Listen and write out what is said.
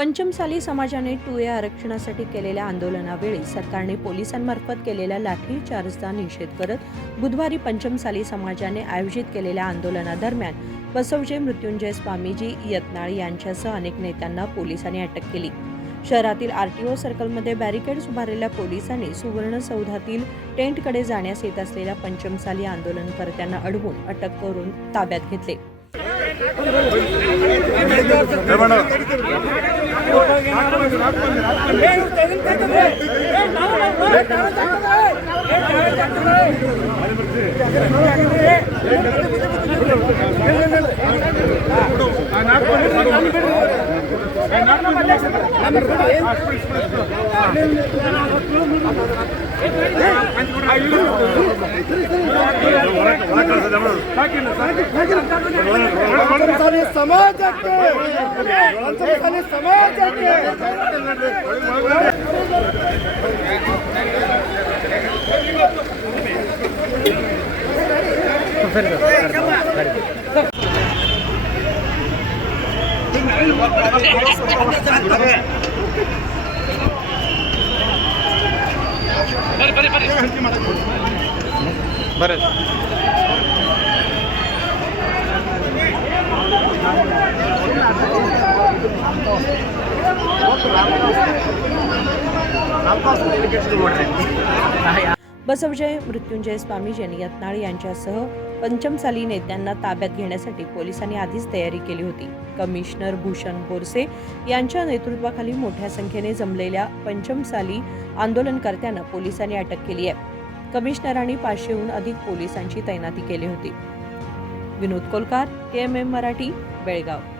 पंचमसाली समाजाने 2A आरक्षणासाठी केलेल्या आंदोलनावेळी सरकारने पोलिसांमार्फत केलेल्या लाठीचार्जचा निषेध करत बुधवारी पंचमसाली समाजाने आयोजित केलेल्या आंदोलनादरम्यान बसवजे मृत्युंजय स्वामीजी यत्नाळ यांच्यासह अनेक नेत्यांना पोलिसांनी अटक केली। शहरातील आरटीओ सर्कलमध्ये बॅरिकेड्स उभारलेल्या पोलिसांनी सुवर्ण सौधातील टेंटकडे जाण्यास येत असलेल्या पंचमसाली आंदोलनकर्त्यांना अडवून अटक करून ताब्यात घेतले। बसवजे मृत्युंजय स्वामीजी यत्नाळ यांच्यासह पंचमसाली नेत्यांना ताब्यात घेण्यासाठी पोलिसांनी आधीच तयारी केली होती। कमिशनर भूषण बोरसे यांच्या नेतृत्वाखाली मोठ्या संख्येने जमलेल्या पंचमसाली आंदोलनकर्त्यांना पोलिसांनी अटक केली आहे। कमिशनरांनी 500हून अधिक पोलिसांची तैनाती केली होती। विनोद कोलकार, KMM मराठी, बेळगाव।